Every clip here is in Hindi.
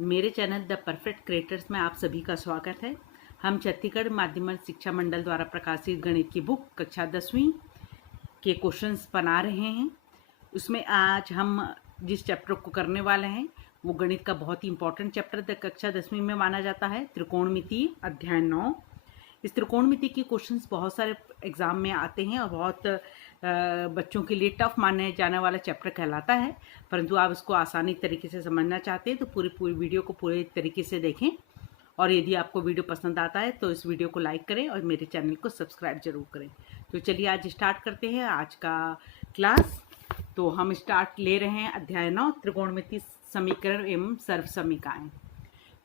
मेरे चैनल द परफेक्ट क्रिएटर्स में आप सभी का स्वागत है। हम छत्तीसगढ़ माध्यमिक शिक्षा मंडल द्वारा प्रकाशित गणित की बुक कक्षा 10वीं के क्वेश्चंस बना रहे हैं। उसमें आज हम जिस चैप्टर को करने वाले हैं वो गणित का बहुत ही इंपॉर्टेंट चैप्टर द कक्षा 10वीं में माना जाता है, त्रिकोणमिति अध्याय 9। इस त्रिकोणमिति के क्वेश्चंस बहुत सारे एग्जाम में आते हैं और बहुत बच्चों के लिए टफ माने जाने वाला चैप्टर कहलाता है, परंतु आप इसको आसानी तरीके से समझना चाहते हैं तो पूरी वीडियो को पूरे तरीके से देखें। और यदि आपको वीडियो पसंद आता है तो इस वीडियो को लाइक करें और मेरे चैनल को सब्सक्राइब जरूर करें। तो चलिए आज स्टार्ट करते हैं आज का क्लास। तो हम स्टार्ट ले रहे हैं अध्याय 9, त्रिकोणमिति समीकरण एवं सर्व समीकरण।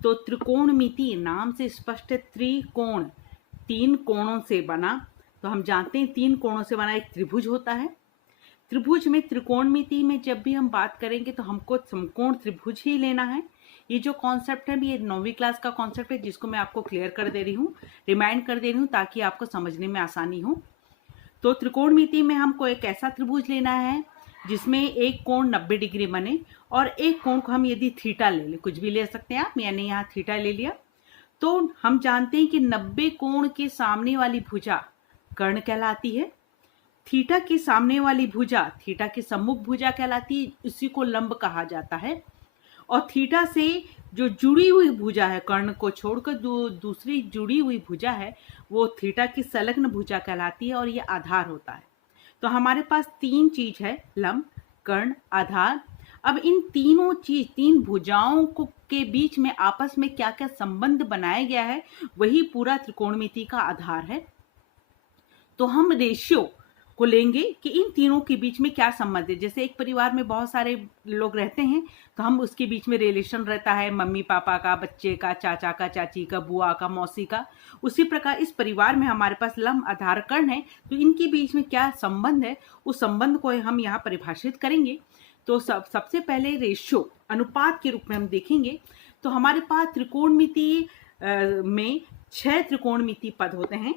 तो त्रिकोणमिति नाम से स्पष्ट है, त्रिकोण तीन कोणों से बना। तो हम जानते हैं तीन कोणों से बना एक त्रिभुज होता है। त्रिभुज में त्रिकोणमिति में जब भी हम बात करेंगे तो हमको समकोण त्रिभुज ही लेना है। ये जो कॉन्सेप्ट है ये 9वीं क्लास का कॉन्सेप्ट है, जिसको मैं आपको क्लियर कर दे रही हूँ, रिमाइंड कर दे रही हूँ ताकि आपको समझने में आसानी हो। तो त्रिकोणमिति में हमको एक ऐसा त्रिभुज लेना है जिसमें एक कोण 90 डिग्री बने और एक कोण को हम यदि थीटा ले लें, कुछ भी ले सकते हैं आप, मैंने यहाँ थीटा ले लिया। तो हम जानते हैं कि 90 कोण के सामने वाली भुजा कर्ण कहलाती है, थीटा के सामने वाली भुजा थीटा के सम्मुख भुजा कहलाती है, इसी को लंब कहा जाता है। और थीटा से जो जुड़ी हुई भुजा है, कर्ण को छोड़कर जो दूसरी जुड़ी हुई भुजा है वो थीटा की संलग्न भुजा कहलाती है और ये आधार होता है। तो हमारे पास तीन चीज है, लंब, कर्ण, आधार। अब इन तीन भुजाओं को के बीच में आपस में क्या क्या संबंध बनाया गया है वही पूरा त्रिकोणमिति का आधार है। तो हम रेशियो को लेंगे कि इन तीनों के बीच में क्या संबंध है। जैसे एक परिवार में बहुत सारे लोग रहते हैं तो हम उसके बीच में रिलेशन रहता है, मम्मी पापा का, बच्चे का, चाचा का, चाची का, बुआ का, मौसी का। उसी प्रकार इस परिवार में हमारे पास लंब, आधार, कर्ण है, तो इनके बीच में क्या संबंध है उस संबंध को हम यहाँ परिभाषित करेंगे। तो सबसे पहले रेशियो अनुपात के रूप में हम देखेंगे। तो हमारे पास त्रिकोणमिति में 6 त्रिकोणमिति पद होते हैं,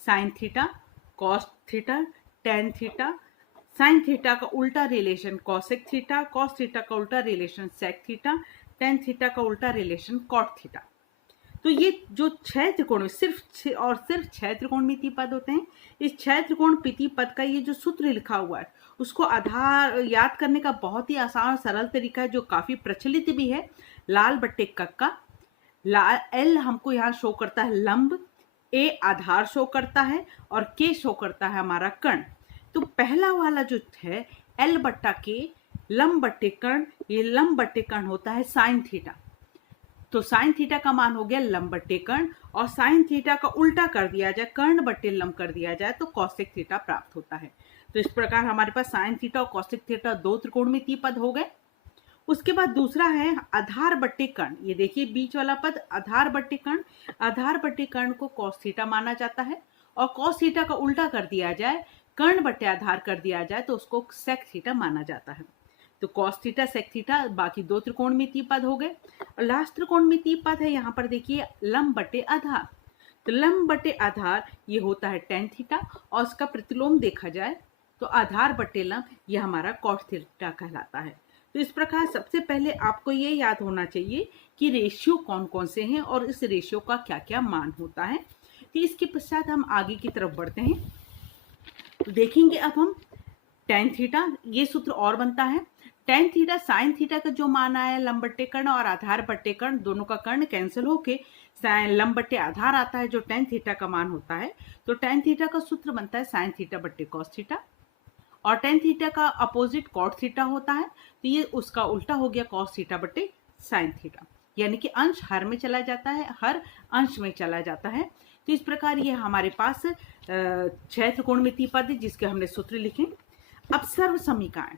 sine theta, cos theta, tan theta, sine theta का उल्टा relation cosec theta, cos theta का उल्टा relation sec theta, tan theta का उल्टा रिलेशन कॉट थीटा। तो ये जो 6 त्रिकोण सिर्फ 6 त्रिकोणमिति पद होते हैं। इस 6 त्रिकोणमिति पद का ये जो सूत्र लिखा हुआ है उसको आधार याद करने का बहुत ही आसान सरल तरीका है, जो काफी प्रचलित भी है। लाल बट्टे कक्का, लाल एल हमको यहाँ शो करता है लंब, ए आधार शो करता है और के शो करता है हमारा कर्ण। तो पहला वाला जो है एल बट्टा के लंब बट्टे कर्ण, ये लंब बट्टे कर्ण होता है साइन थीटा। तो साइन थीटा का मान हो गया लंब बट्टे कर्ण, और साइन थीटा का उल्टा कर दिया जाए, कर्ण बट्टे लंब कर दिया जाए तो कॉसेक थीटा प्राप्त होता है। तो इस प्रकार हमारे पास साइन थीटा और कॉसेक थीटा 2 त्रिकोणमिति पद हो गए। उसके बाद दूसरा है आधार बट्टे कर्ण। ये देखिए बीच वाला पद आधार बट्टे कर्ण। आधार बट्टे कर्ण को कॉस थीटा माना जाता है, और कॉस थीटा का उल्टा कर दिया जाए, कर्ण बट्टे आधार कर दिया जाए तो उसको सेक थीटा माना जाता है। तो कॉस थीटा, सेक थीटा, बाकी 2 त्रिकोणमिति पद हो गए। और लास्ट त्रिकोणमिति पद है यहाँ पर देखिए लंब बट्टे आधार। तो लंब बट्टे आधार ये होता है टेन थीटा, और उसका प्रतिलोम देखा जाए तो आधार बट्टे लंब ये हमारा कॉट थीटा कहलाता है। तो इस प्रकार सबसे पहले आपको ये याद होना चाहिए कि रेशियो कौन कौन से हैं और इस रेशियो का क्या क्या मान होता है। तो इसके पश्चात हम आगे की तरफ बढ़ते हैं। तो देखेंगे अब हम टेन थीटा, ये सूत्र और बनता है। टेन थीटा साइन थीटा का जो मान आया लंब बट्टे कर्ण और आधार बट्टे कर्ण, दोनों का कर्ण कैंसिल होके लंब बट्टे आधार आता है जो टेन थीटा का मान होता है। तो टेन थीटा का सूत्र बनता है साइन थीटा बट्टे कॉस थीटा, और टेन थीटा का अपोजिट कॉट थीटा होता है, तो ये उसका उल्टा हो गया कॉस थीटा बट्टे साइन थीटा, यानी कि अंश हर में चला जाता है, हर अंश में चला जाता है। तो इस प्रकार ये हमारे पास 6 त्रिकोणमिति पद जिसके हमने सूत्र लिखे। अब सर्व समीकरण।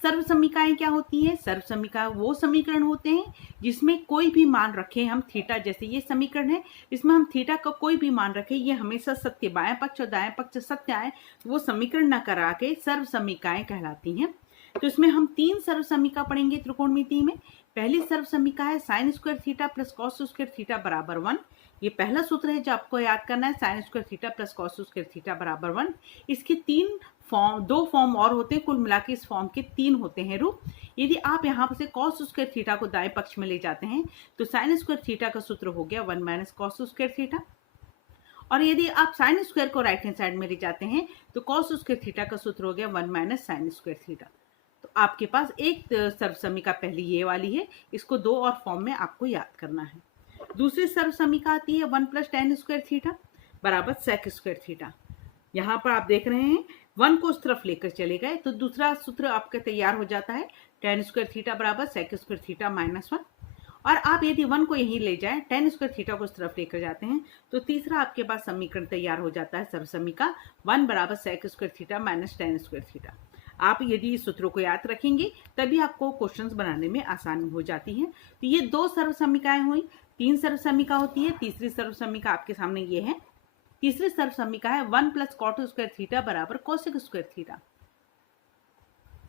सर्व समीकरण क्या होती है? सर्व समीकरण वो समीकरण होते हैं जिसमें कोई भी मान रखे हम थीटा, जैसे ये समीकरण है इसमें हम थीटा का कोई भी मान रखे, ये हमेशा सत्य, बाएं पक्ष और दाएं पक्ष सत्य आए, वो समीकरण न करा के सर्व समीकरण कहलाती हैं। तो इसमें हम 3 सर्व समीकरण पढ़ेंगे त्रिकोणमिति में। पहली सर्व समीकरण है sign square theta plus cos square theta बराबर 1। ये पहला सूत्र है जो आपको याद करना है, sign square theta plus cos square theta बराबर 1। इसके 2 फॉर्म और होते हैं, कुल मिला के इस फॉर्म के 3 होते हैं रूप। यदि आप यहाँ से कॉस स्क्वायर थीटा को दाएं पक्ष में ले जाते हैं तो साइन स्क्वायर थीटा का सूत्र हो गया 1 माइनस कॉस स्क्वायर थीटा, और यदि आप साइन स्क्वायर को राइट हैंड साइड में ले जाते हैं तो कॉस स्क्वायर थीटा का सूत्र हो गया 1 माइनस साइन स्क्वायर थीटा। तो आपके पास एक सर्वसमीका पहली ये वाली है, इसको दो और फॉर्म में आपको याद करना है। दूसरी सर्वसमीका आती है 1 प्लस टेन स्क्वायर थीटा बराबर सेक स्क्वायर थीटा। यहाँ पर आप देख रहे हैं 1 को उस तरफ लेकर चले गए तो दूसरा सूत्र आपका तैयार हो जाता है टेन स्क्वायर थीटा बराबर सेक स्क्वायर थीटा माइनस 1, और आप यदि 1 को यहीं ले जाएं टेन स्क्वायर थीटा को उस तरफ लेकर जाते हैं तो तीसरा आपके पास समीकरण तैयार हो जाता है सर्वसमीका 1 बराबर sec square theta minus tan square theta. आप यदि इस सूत्रों को याद रखेंगे तभी आपको क्वेश्चंस बनाने में आसानी हो जाती है। तो ये दो सर्वसमीकाएं हुई, 3 सर्वसमीका होती है। तीसरी सर्वसमीका आपके सामने ये है। तीसरी सर्वसमीका है 1 प्लस कॉट स्क्वायर थीटा बराबर कोसेक स्क्वायर थीटा।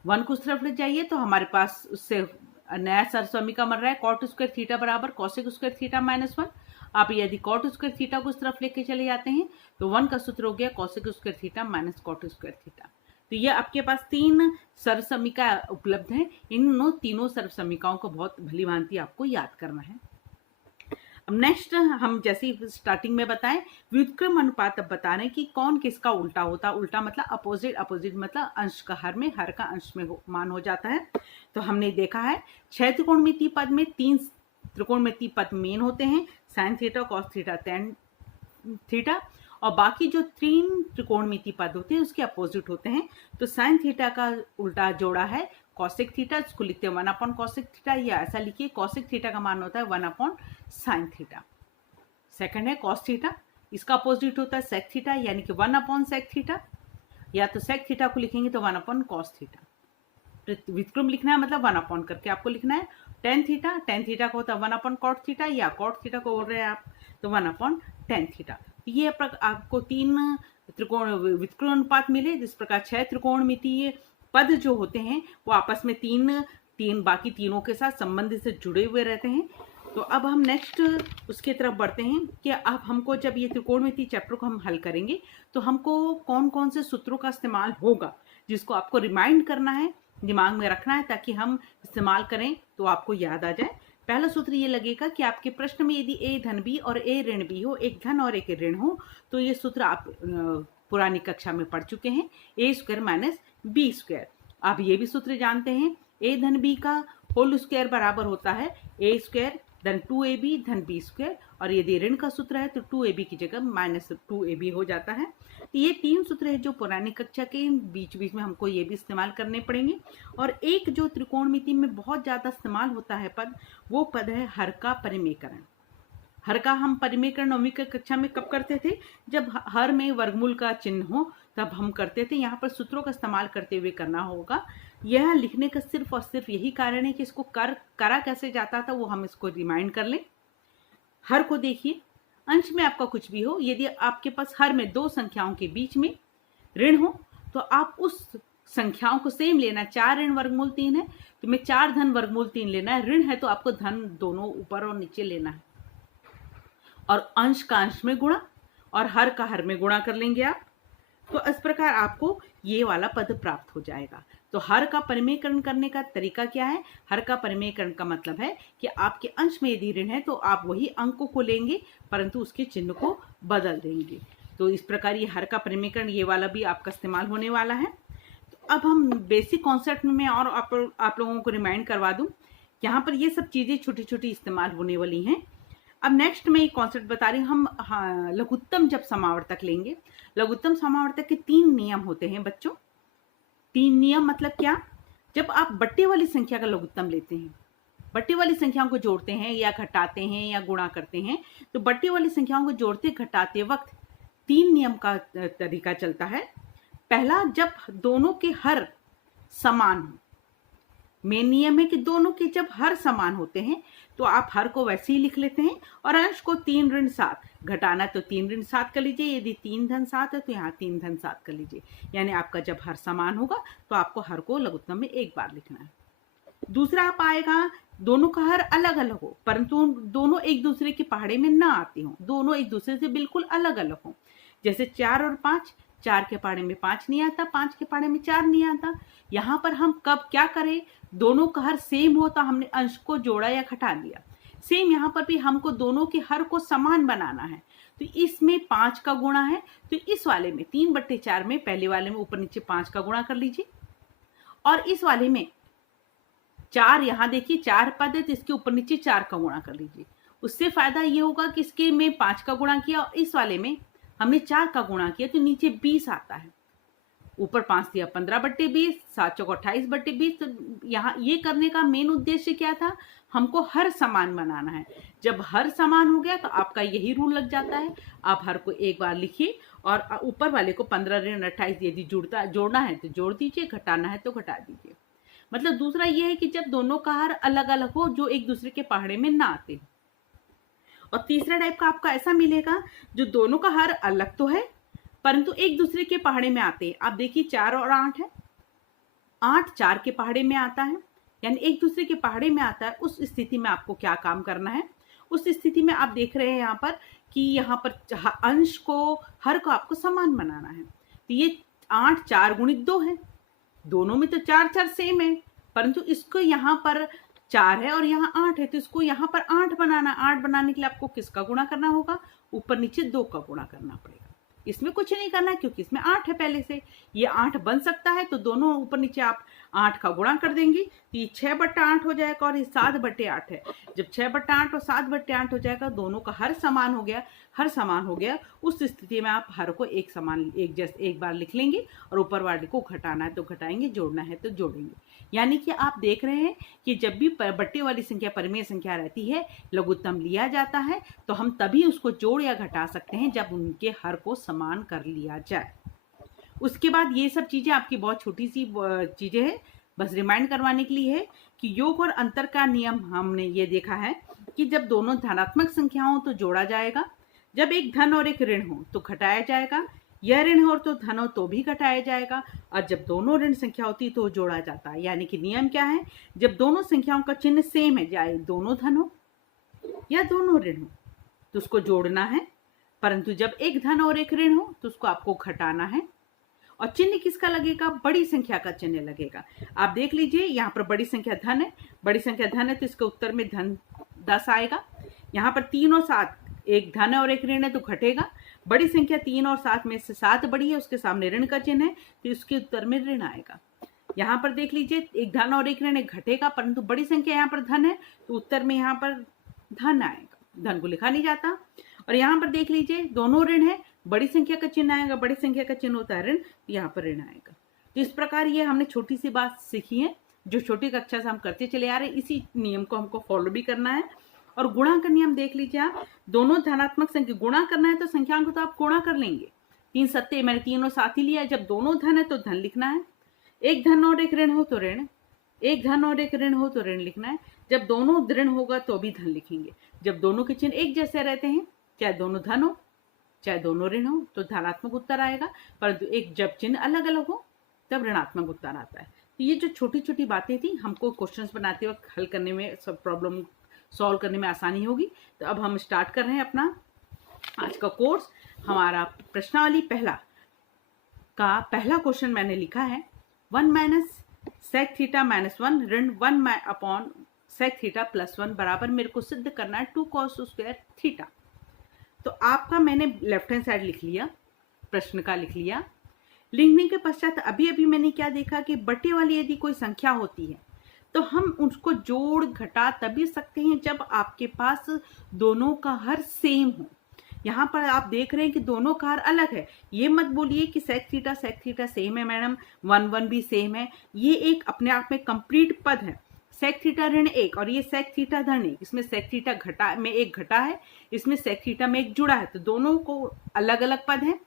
1 को उस तरफ ले जाइए तो हमारे पास उससे नया सर्वसमीका बन रहा है कॉट स्क्वायर थीटा बराबर कोसेक स्क्वायर थीटा माइनस 1। आप यदि कॉट स्क्वायर थीटा को उस तरफ लेके चले जाते हैं तो 1 का सूत्र हो गया cosec square theta minus cot square theta. तो ये आपके पास 3 सर्वसमीका उपलब्ध हैं। इन तीनों सर्वसमीकाओं को बहुत भली भांति आपको याद करना है। अब नेक्स्ट हम जैसे स्टार्टिंग में बताएं व्युत्क्रम अनुपात, अब बता रहे हैं कि कौन किसका उल्टा होता है। उल्टा मतलब अपोजिट, अपोजिट मतलब अंश का हर में, हर का अंश में मान हो जाता है। तो हमने देखा है 6 त्रिकोणमितीय पद में 3 त्रिकोणमितीय पद मेन होते हैं, sine theta, cos theta, tan theta, और बाकी जो 3 त्रिकोणमितीय पद होते हैं उसके अपोजिट होते हैं। तो साइन थीटा का उल्टा जोड़ा है कॉसेक थीटा, इसको लिखते हैं 1 अपॉन कॉसेक थीटा, या ऐसा लिखिए कॉसेक थीटा का मान होता है 1 अपॉन साइन थीटा। सेकंड है कॉस थीटा, इसका अपोजिट होता है सेक थीटा, यानी कि 1 अपॉन सेक थीटा, या तो सेक थीटा को लिखेंगे तो 1 अपॉन कॉस थीटा। व्युत्क्रम लिखना है मतलब 1 अपॉन करके आपको लिखना है। टेन थीटा, टेन थीटा को होता है 1 अपॉन कॉट थीटा, या कॉट थीटा को बोल रहे हैं आप तो 1 अपॉन टेन थीटा। ये आपको 3 त्रिकोण व्युत्क्रम अनुपात मिले। जिस प्रकार 6 त्रिकोणमितीय पद जो होते हैं वो आपस में तीन बाकी तीनों के साथ संबंध से जुड़े हुए रहते हैं। तो अब हम नेक्स्ट उसके तरफ बढ़ते हैं कि अब हमको जब ये त्रिकोणमितीय चैप्टर को हम हल करेंगे तो हमको कौन कौन से सूत्रों का इस्तेमाल होगा, जिसको आपको रिमाइंड करना है, दिमाग में रखना है, ताकि हम इस्तेमाल करें तो आपको याद आ जाए। पहला सूत्र ये लगेगा कि आपके प्रश्न में यदि ए धन बी और ए ऋण बी हो, एक धन और एक ऋण हो, तो ये सूत्र आप पुरानी कक्षा में पढ़ चुके हैं, ए स्क्वायर माइनस बी स्क्वायर। आप ये भी सूत्र जानते हैं, ए धन बी का होल स्क्वायर बराबर होता है ए स्क्वायर धन 2ab धन बी स्क्वायर, और यदि ऋण का सूत्र है तो 2ab की जगह माइनस 2ab हो जाता है। तो ये 3 सूत्र है जो पुरानी कक्षा के बीच बीच में हमको ये भी इस्तेमाल करने पड़ेंगे। और एक जो त्रिकोणमिति में बहुत ज़्यादा इस्तेमाल होता है पद, वो पद है हर का परिमेयकरण। हर का हम परिमेयकरण 9वीं कक्षा में कब करते थे, जब हर में वर्गमूल का चिन्ह हो तब हम करते थे। यहाँ पर सूत्रों का इस्तेमाल करते हुए करना होगा। यह लिखने का सिर्फ और सिर्फ यही कारण है कि इसको करा कैसे जाता था वो हम इसको रिमाइंड कर लें। हर को देखिए, अंश में आपका कुछ भी हो, यदि आपके पास हर में 2 संख्याओं के बीच में ऋण हो तो आप उस संख्याओं को सेम लेना। 4 ऋण वर्गमूल 3 है तो मैं 4 धन वर्गमूल 3 लेना है। ऋण है तो आपको धन दोनों ऊपर और नीचे लेना है, और अंश का अंश में गुणा और हर का हर में गुणा कर लेंगे आप। तो इस प्रकार आपको ये वाला पद प्राप्त हो जाएगा। तो हर का परिमेयकरण करने का तरीका क्या है? हर का परिमेयकरण का मतलब है कि आपके अंश में यदि ऋण है तो आप वही अंकों को लेंगे परंतु उसके चिन्ह को बदल देंगे। तो इस प्रकार ये हर का परिमेयकरण ये वाला भी आपका इस्तेमाल होने वाला है। तो अब हम बेसिक कॉन्सेप्ट में और आप लोगों को रिमाइंड करवा दूं, यहाँ पर ये सब चीज़ें छोटी छोटी इस्तेमाल होने वाली हैं। अब नेक्स्ट में एक कॉन्सेप्ट बता रही हूँ हम। लघुत्तम जब समावर्तक लेंगे, लघुत्तम समावर्तक के 3 नियम होते हैं बच्चों। 3 नियम मतलब क्या? जब आप बट्टे वाली संख्या का लघुत्तम लेते हैं, बट्टे वाली संख्याओं को जोड़ते हैं या घटाते हैं या गुणा करते हैं, तो बट्टे वाली संख्याओं को जोड़ते घटाते वक्त 3 नियम का तरीका चलता है। पहला, जब दोनों के हर समान हो। मेन नियम है कि दोनों के जब हर समान होते हैं तो आप हर को वैसे ही लिख लेते हैं, और अंश को 3 ऋण 7 घटाना तो 3 ऋण 7 कर लीजिए। यदि 3 धन 7 है तो यहाँ 3 धन 7 कर लीजिए। यानी आपका जब हर समान होगा तो आपको हर को लघुत्तम में एक बार लिखना है। दूसरा आप आएगा, दोनों का हर अलग अलग हो परंतु दोनों एक दूसरे के पहाड़े में ना आते हों, दोनों एक दूसरे से बिल्कुल अलग अलग हों। जैसे 4 और 5, 4 के पहाड़े में 5 नहीं आता, 5 के पहाड़े में 4 नहीं आता। यहाँ पर हम कब क्या करें, दोनों का हर सेम हो तो हमने अंश को जोड़ा या घटा दिया। सेम यहाँ पर भी हमको दोनों के हर को समान बनाना है, तो इसमें 5 का गुणा है, तो इस वाले में 3/4 में, पहले वाले में ऊपर नीचे 5 का गुणा कर लीजिए, और इस वाले में 4, यहाँ देखिए 4 पद है तो इसके ऊपर नीचे 4 का गुणा कर लीजिए। उससे फायदा ये होगा कि इसके में 5 का गुणा किया और इस वाले में हमने 4 का गुणा किया, तो नीचे 20 आता है। ऊपर 5 दिया 15/20, 7 चौक 28/20। तो यहाँ ये करने का मेन उद्देश्य क्या था, हमको हर समान बनाना है। जब हर समान हो गया तो आपका यही रूल लग जाता है, आप हर को एक बार लिखिए और ऊपर वाले को 15 ऋण 28 यदि जोड़ना है तो जोड़ दीजिए, घटाना है तो घटा दीजिए। मतलब दूसरा ये है कि जब दोनों का हर अलग अलग हो जो एक दूसरे के पहाड़े में ना आते। और तीसरा टाइप का आपका ऐसा मिलेगा जो दोनों का हर अलग तो है परंतु एक दूसरे के पहाड़े में आते हैं। आप देखिए 4 और 8 है, 8 4 के पहाड़े में आता है, यानी एक दूसरे के पहाड़े में आता है। उस स्थिति में आपको क्या काम करना है, उस स्थिति में आप देख रहे हैं यहाँ पर कि यहाँ पर अंश को हर को आपको समान बनाना है। तो ये 8 4 गुणित 2 है, दोनों में तो 4 4 सेम है, परंतु इसको यहाँ पर 4 है और यहाँ 8 है, तो इसको यहाँ पर 8 बनाना। 8 बनाने के लिए आपको किसका गुणा करना होगा, ऊपर नीचे 2 का गुणा करना पड़ेगा। इसमें कुछ नहीं करना है क्योंकि इसमें 8 है पहले से, ये 8 बन सकता है, तो दोनों ऊपर नीचे आप 8 का गुणा कर देंगे तो ये 6/8 हो जाएगा और ये 7/8 है। जब 6/8 और 7/8 हो जाएगा, दोनों का हर समान हो गया, हर समान हो गया, उस स्थिति में आप हर को एक समान एक बार लिख लेंगे और ऊपर वाले को घटाना है तो घटाएंगे, जोड़ना है तो जोड़ेंगे। यानी कि आप देख रहे हैं कि जब भी बट्टे वाली संख्या परिमेय संख्या रहती है, लघुत्तम लिया जाता है, तो हम तभी उसको जोड़ या घटा सकते हैं जब उनके हर को समान कर लिया जाए। उसके बाद ये सब चीजें आपकी बहुत छोटी सी चीजें हैं, बस रिमाइंड करवाने के लिए है कि योग और अंतर का नियम हमने ये देखा है कि जब दोनों धनात्मक संख्या हो तो जोड़ा जाएगा, जब एक धन और एक ऋण हो तो घटाया जाएगा, यह ऋण हो तो धन हो तो भी घटाया जाएगा, और जब दोनों ऋण संख्या होती तो जोड़ा जाता है। यानी कि नियम क्या है, जब दोनों संख्याओं का चिन्ह सेम है, चाहे दोनों धन हो या दोनों ऋण हो, तो उसको जोड़ना है, परंतु जब एक धन और एक ऋण हो तो उसको आपको घटाना है। और चिन्ह किसका लगेगा, बड़ी संख्या का चिन्ह लगेगा। आप देख लीजिए यहाँ पर बड़ी संख्या धन है, बड़ी संख्या धन है तो इसके उत्तर में धन 10 आएगा। यहाँ पर 3 और 7, एक धन और एक ऋण है तो घटेगा। बड़ी संख्या 3 और 7 में से 7 बड़ी है, उसके सामने ऋण का चिन्ह है तो इसके उत्तर में ऋण आएगा। यहाँ पर देख लीजिए एक धन और एक ऋण घटेगा, परंतु बड़ी संख्या यहाँ पर धन है तो उत्तर में यहाँ पर धन आएगा, धन को लिखा नहीं जाता। और यहाँ पर देख लीजिए दोनों ऋण है, बड़ी संख्या का चिन्ह आएगा, बड़ी संख्या का चिन्ह होता है ऋण, तो यहाँ पर ऋण आएगा। तो इस प्रकार ये हमने छोटी सी बात सीखी है जो छोटी कक्षा से हम करते चले आ रहे हैं। इसी नियम को हमको फॉलो भी करना है। और गुणा का नियम देख लीजिए आप, दोनों धनात्मक संख्या गुणा करना है तो संख्याओं को तो आप गुणा कर लेंगे। 3 सत्ते, मैंने 3 और 7 ही लिया है। जब दोनों धन है तो धन लिखना है, एक धन और एक ऋण हो तो ऋण, एक धन और एक ऋण हो तो ऋण लिखना है। जब दोनों ऋण होगा तो भी धन लिखेंगे। जब दोनों के चिन्ह एक जैसे रहते हैं, चाहे दोनों धन हो चाहे दोनों ऋण हो, तो धनात्मक उत्तर आएगा, परंतु एक जब चिन्ह अलग अलग हो तब ऋणात्मक उत्तर आता है। तो ये जो छोटी छोटी बातें थी, हमको क्वेश्चंस बनाते वक्त हल करने में, सब प्रॉब्लम सॉल्व करने में आसानी होगी। तो अब हम स्टार्ट कर रहे हैं अपना आज का कोर्स। हमारा प्रश्नावली पहला क्वेश्चन मैंने लिखा है 1 माइनस सेक थीटा माइनस 1 ऋण 1 अपॉन सेक थीटा प्लस 1 बराबर मेरे को सिद्ध करना है 2 cos स्क्वायर थीटा। तो आपका मैंने लेफ्ट हैंड साइड लिख लिया, प्रश्न का लिख लिया। लिखने के पश्चात अभी अभी मैंने क्या देखा कि बटे वाली यदि कोई संख्या होती है तो हम उसको जोड़ घटा तभी सकते हैं जब आपके पास दोनों का हर सेम हो। यहाँ पर आप देख रहे हैं कि दोनों का हर अलग है। ये मत बोलिए कि सेक थीटा सेम है मैडम, 1 1 भी सेम है। ये एक अपने आप में कंप्लीट पद है। सेक थीटा ऋण 1 और ये सेक थीटा धन 1, इसमें सेक थीटा घटा में एक घटा है, इसमें सेक थीटा में एक जुड़ा है, तो दोनों को अलग अलग पद है।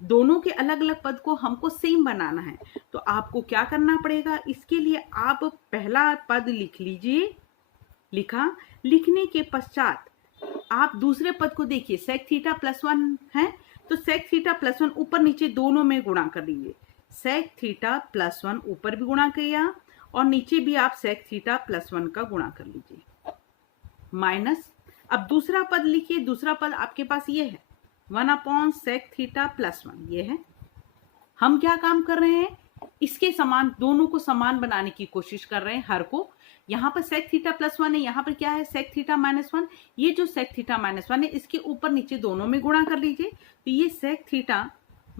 दोनों के अलग अलग पद को हमको सेम बनाना है, तो आपको क्या करना पड़ेगा, इसके लिए आप पहला पद लिख लीजिए। लिखा, लिखने के पश्चात आप दूसरे पद को देखिए, सेक थीटा प्लस 1 है तो सेक थीटा प्लस 1 ऊपर नीचे दोनों में गुणा कर लीजिए। सेक थीटा प्लस 1 ऊपर भी गुणा किया और नीचे भी आप सेक थीटा प्लस 1 का गुणा कर लीजिए, माइनस। अब दूसरा पद लिखिए, दूसरा पद आपके पास ये है 1 अपॉन सेक थीटा प्लस 1, ये है हम क्या काम कर रहे हैं, इसके समान, दोनों को समान बनाने की कोशिश कर रहे हैं हर को। यहाँ पर सेक थीटा प्लस 1 है, यहाँ पर क्या है सेक थीटा माइनस 1। ये जो सेक थीटा माइनस 1 है इसके ऊपर नीचे दोनों में गुणा कर लीजिए, तो ये सेक थीटा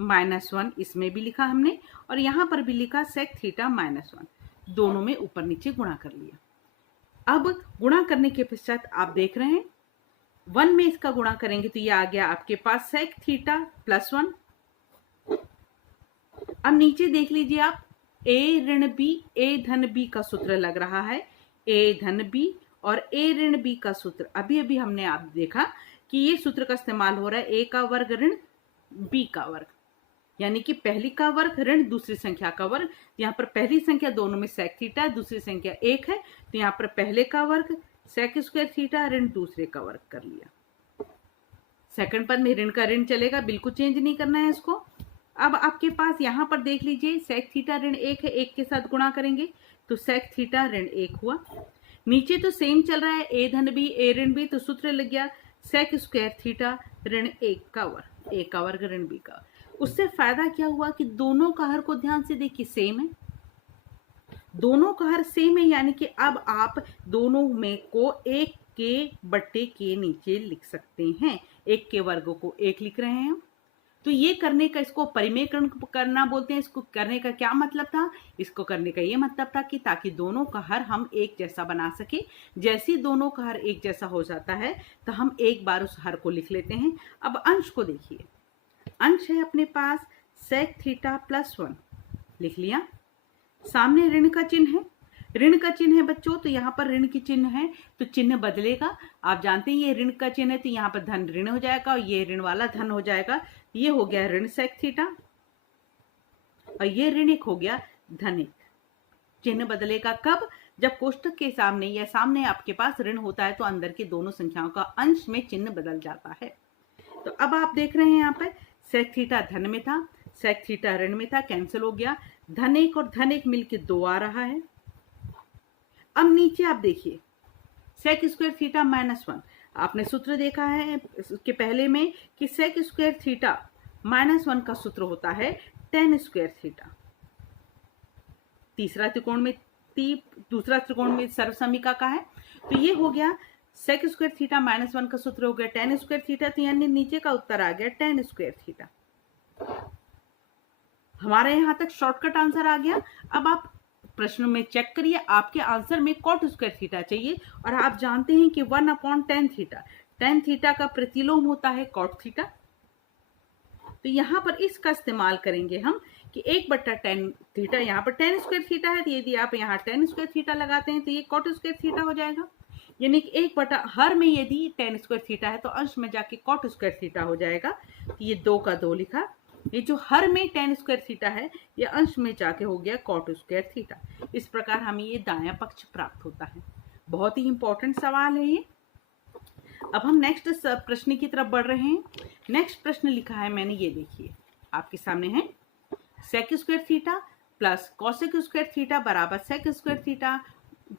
माइनस 1 इसमें भी लिखा हमने और यहाँ पर भी लिखा सेक थीटा माइनस 1, दोनों में ऊपर नीचे गुणा कर लिया। अब गुणा करने के पश्चात आप देख रहे हैं 1 में इसका गुणा करेंगे तो ये आ गया आपके पास सेक थीटा प्लस 1। अब नीचे देख लीजिए आप, ए ऋण बी, ए धन बी का सूत्र लग रहा है, ए धन बी और ए ऋण बी का सूत्र अभी अभी हमने आप देखा कि ये सूत्र का इस्तेमाल हो रहा है, ए का वर्ग ऋण बी का वर्ग, यानी कि पहली का वर्ग ऋण दूसरी संख्या का वर्ग। यहाँ पर पहली संख्या दोनों में सेक थीटा है, दूसरी संख्या 1 है, तो यहाँ पर पहले का वर्ग सेक स्क्वायर थीटा ऋण दूसरे का वर्ग कर लिया। सेकंड पद में ऋण का ऋण चलेगा, बिल्कुल चेंज नहीं करना है इसको। अब आपके पास यहाँ पर देख लीजिए सेक थीटा ऋण 1 है, 1 के साथ गुणा करेंगे तो सेक थीटा ऋण 1 हुआ। नीचे तो सेम चल रहा है, ए धन बी ए ऋण बी, तो सूत्र लग गया सेक स्क्वायर थीटा ऋण 1 का वर्ग, ए का वर्ग ऋण बी का। उससे फायदा क्या हुआ कि दोनों का हर को ध्यान से देखिए सेम है, दोनों का हर सेम है, यानी कि अब आप दोनों में को 1 के बट्टे के नीचे लिख सकते हैं, 1 के वर्ग को 1 लिख रहे हैं। तो ये करने का, इसको परिमेयकरण करना बोलते हैं। इसको करने का क्या मतलब था, इसको करने का ये मतलब था कि ताकि दोनों का हर हम एक जैसा बना सके। जैसे दोनों का हर एक जैसा हो जाता है तो हम एक बार उस हर को लिख लेते हैं। अब अंश को देखिए, अंश है अपने पास सेक थीटा प्लस 1, लिख लिया। सामने ऋण का चिन्ह है, ऋण का चिन्ह है बच्चों, तो यहाँ पर ऋण की चिन्ह है तो चिन्ह बदलेगा। आप जानते हैं ये ऋण का चिन्ह है तो यहाँ पर धन ऋण हो जाएगा और ये ऋण वाला धन हो जाएगा। ये हो गया ऋण सेक थीटा और ये ऋण 1 हो गया धन 1। चिन्ह बदलेगा कब, जब कोष्ठक के सामने या सामने आपके पास ऋण होता है तो अंदर की दोनों संख्याओं का अंश में चिन्ह बदल जाता है। तो अब आप देख रहे हैं यहाँ पर सेक थीटा धन में था, सेक थीटा ऋण में था, कैंसिल हो गया, धन 1 और धन 1 मिलके 2 आ रहा है। अब नीचे आप देखिए सेक स्क्वायर थीटा माइनस 1, आपने सूत्र देखा है इसके पहले में कि सेक स्क्वायर थीटा माइनस 1 का सूत्र होता है टेन स्क्वायर थीटा। दूसरा त्रिकोण में सर्वसमीका का है, तो ये हो गया सेक स्क्वायर थीटा माइनस 1 का सूत्र हो गया टेन स्क्वायर थीटा, तो यानी नीचे का उत्तर आ गया टेन स्क्वायर थीटा। हमारे यहां तक शॉर्टकट आंसर आ गया। अब आप प्रश्न में चेक करिए, आपके आंसर में कॉट स्क्वायर थीटा चाहिए और आप जानते हैं कि 1/tan थीटा, tan थीटा का प्रतिलोम होता है कॉट थीटा। तो यहाँ पर इसका इस्तेमाल करेंगे हम कि 1/tan थीटा, यहाँ पर tan स्क्वायर थीटा है, तो यदि आप यहाँ tan स्क्वायर थीटा लगाते हैं तो ये कॉट स्क्वायर थीटा हो जाएगा। यानी कि 1 हर में यदि tan स्क्वायर थीटा है तो अंश में जाके कॉट स्क्वायर थीटा हो जाएगा। तो ये 2 का 2 लिखा, ये जो हर में tan स्क्वायर थीटा है ये अंश में जाके हो गया कॉट स्क्वायर थीटा। इस प्रकार हमें ये दायां पक्ष प्राप्त होता है। बहुत ही इंपॉर्टेंट सवाल है ये। अब हम नेक्स्ट प्रश्न की तरफ बढ़ रहे हैं। नेक्स्ट प्रश्न लिखा है मैंने, ये देखिए आपके सामने है, sec square theta plus cosec square theta बराबर सेक स्क्वायर थीटा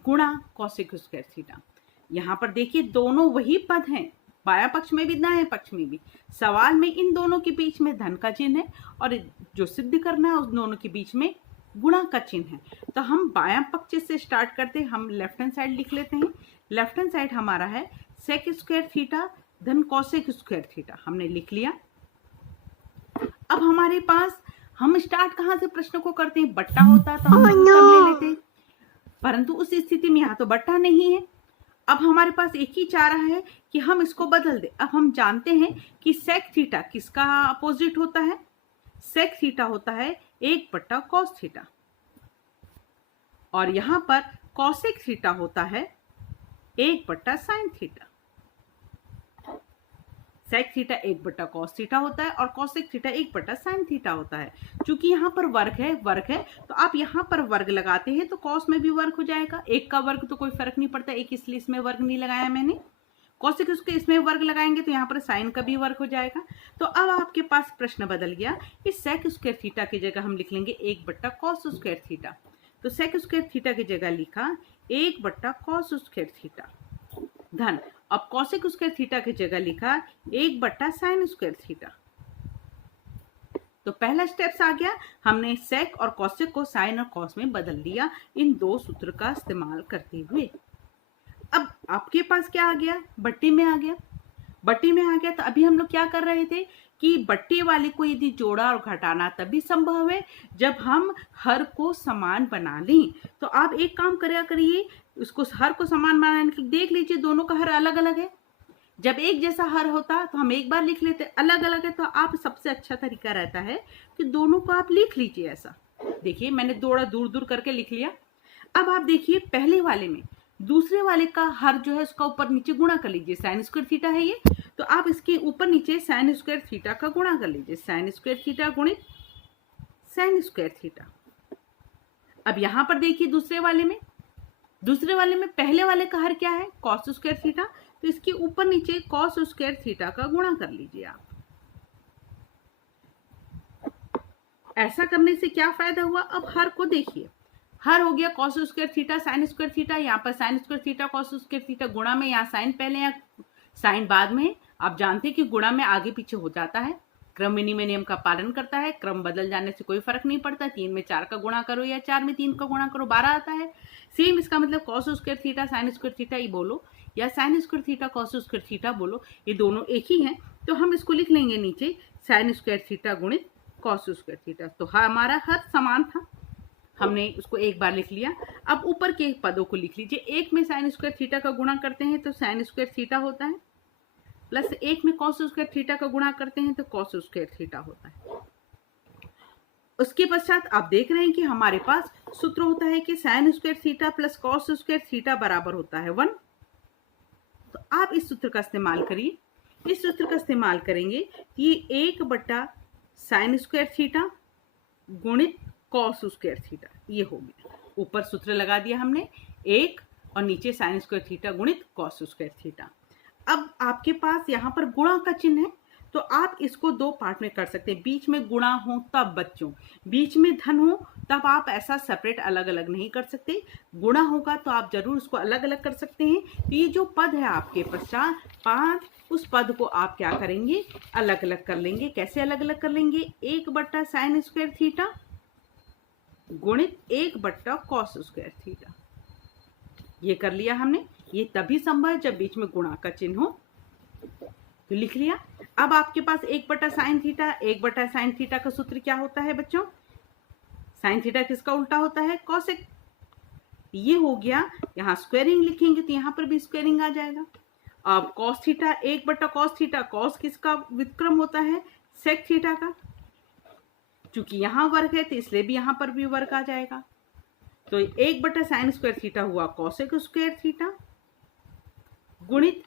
गुणा कॉसेक स्क्वायर थीटा। यहाँ पर देखिए दोनों वही पद हैं, बायां पक्ष में भी दाएं पक्ष में भी। सवाल में इन दोनों के बीच में धन का चिन्ह है और जो सिद्ध करना है उस दोनों के बीच में गुणा का चिन्ह है। तो हम बायां पक्ष से स्टार्ट करते हैं, हम लेफ्ट हैंड साइड लिख लेते हैं। लेफ्ट हैंड साइड हमारा है सेक स्क्वायर थीटा धन कॉसेक स्क्वायर थीटा, हमने लिख लिया। अब हमारे पास, हम स्टार्ट कहाँ से प्रश्न को करते हैं, बट्टा होता तो हम उत्तर ले लेते, परंतु उस स्थिति में यहाँ तो बट्टा नहीं है। अब हमारे पास एक ही चारा है कि हम इसको बदल दें। अब हम जानते हैं कि सेक थीटा किसका अपोजिट होता है, सेक थीटा होता है 1/cos थीटा और यहां पर कॉसेक थीटा होता है 1/sin theta. Sec theta 1/cos theta होता है और कॉसेक थीटा 1/sin थीटा होता है। चूंकि यहाँ पर वर्ग है तो आप यहाँ पर वर्ग लगाते हैं तो कॉस में भी वर्ग हो जाएगा। 1 का वर्ग तो कोई फर्क नहीं पड़ता, 1 इसलिए इसमें वर्ग नहीं लगाया मैंने। कॉसेक उसके इसमें वर्ग लगाएंगे तो यहाँ पर साइन का भी वर्ग हो जाएगा। तो अब आपके पास प्रश्न बदल गया, इस सेक स्क्वायर थीटा की जगह हम लिख लेंगे 1/cos स्क्वायर थीटा। तो सेक स्क्वायर थीटा की जगह लिखा 1/cos स्क्वायर थीटा धन, अब कॉसेक स्क्वायर थीटा की जगह लिखा 1/sin स्क्वायर थीटा। तो पहला स्टेप्स आ गया, हमने सेक और कॉसेक को साइन और कॉस में बदल दिया इन दो सूत्र का इस्तेमाल करते हुए। अब आपके पास क्या आ गया, बट्टी में आ गया। बट्टी में आ गया तो अभी हम लोग क्या कर रहे थे कि बट्टी वाले को यदि जोड़ा और घटाना तभी संभव है जब हम हर को समान बना लें। तो आप एक काम करिए करिए, उसको हर को समान बनाने के देख लीजिए दोनों का हर अलग अलग है। जब एक जैसा हर होता तो हम एक बार लिख लेते, अलग अलग है तो आप सबसे अच्छा तरीका रहता है कि दोनों को आप लिख लीजिए ऐसा। देखिए मैंने थोड़ा दूर दूर करके लिख लिया। अब आप देखिए पहले वाले में दूसरे वाले का हर जो है उसका ऊपर नीचे गुणा कर लीजिए, साइन स्क्वायर थीटा है ये, तो आप इसके ऊपर नीचे साइन स्क्वायर थीटा का गुणा कर लीजिए, साइन स्क्वायर थीटा गुणित साइन स्क्वायर थीटा। अब यहां पर देखिए दूसरे वाले में पहले वाले का हर क्या है, कॉस स्क्वायर थीटा, तो इसके ऊपर नीचे कॉस स्क्वायर थीटा का गुणा कर लीजिए आप। ऐसा करने से क्या फायदा हुआ, अब हर को देखिए, हर हो गया cos square theta sine square theta, यहाँ पर sign square theta cos square theta गुणा में, यहाँ साइन पहले या साइन बाद में। आप जानते हैं कि गुणा में आगे पीछे हो जाता है, क्रम विनिमय नियम का पालन करता है, क्रम बदल जाने से कोई फर्क नहीं पड़ता, 3 में 4 का गुणा करो या 4 में 3 का गुणा करो 12 आता है। सेम इसका मतलब cos square theta sine square theta ही बोलो या sine square theta cos square theta बोलो, ये दोनों एक ही हैं। तो हम इसको लिख लेंगे नीचे साइन स्क्वायर थीटा गुणित कॉस स्क्वायर थीटा। तो हमारा हर समान था, हमने उसको एक बार लिख लिया। अब ऊपर के पदों को लिख लीजिए, एक में साइन स्क्वायर थीटा का गुणा करते हैं तो साइन स्क्वायर थीटा होता है, प्लस एक में कॉस स्क्वायर थीटा का गुणा करते हैं तो कॉस स्क्वायर थीटा होता है। उसके पश्चात आप देख रहे हैं कि हमारे पास सूत्र होता है कि sign square theta plus cos square theta बराबर होता है 1। तो आप इस सूत्र का इस्तेमाल करिए, इस सूत्र का इस्तेमाल करेंगे ये 1 साइन स्क्वायर थीटा गुणित कॉस स्क्वायर थीटा, ये हो गया। ऊपर सूत्र लगा दिया हमने 1 और नीचे साइन स्क्वायर थीटा गुणित कॉस स्क्वायर थीटा। अब आपके पास यहाँ पर गुणा का चिन्ह है तो आप इसको दो पार्ट में कर सकते हैं। बीच में गुणा हो तब बच्चों, बीच में धन हो तब आप ऐसा सेपरेट अलग अलग नहीं कर सकते। गुणा होगा तो आप जरूर उसको अलग अलग कर सकते हैं। तो ये जो पद है आपके पश्चात 5, उस पद को आप क्या करेंगे, अलग अलग कर लेंगे। कैसे अलग अलग कर लेंगे, 1 साइन स्क्वायर थीटा गुणित 1 कॉस स्क्वायर थीटा, ये कर लिया हमने। ये तभी संभव है जब बीच में गुणा का चिन्ह हो, तो लिख लिया। अब आपके पास 1 साइन थीटा, 1 साइन थीटा का सूत्र क्या होता है बच्चों, साइन थीटा किसका उल्टा होता है, कॉसेक। ये हो गया, यहाँ स्क्वायरिंग लिखेंगे तो यहाँ पर भी स्क्वायरिंग आ जाएगा। अब cos theta, 1 cos theta, cos किसका व्युत्क्रम होता है, सेक थीटा का। चूंकि यहाँ वर्ग है तो इसलिए भी यहाँ पर भी वर्ग आ जाएगा। तो 1 साइन स्क्वायर थीटा हुआ कॉसेक स्क्वायर थीटा गुणित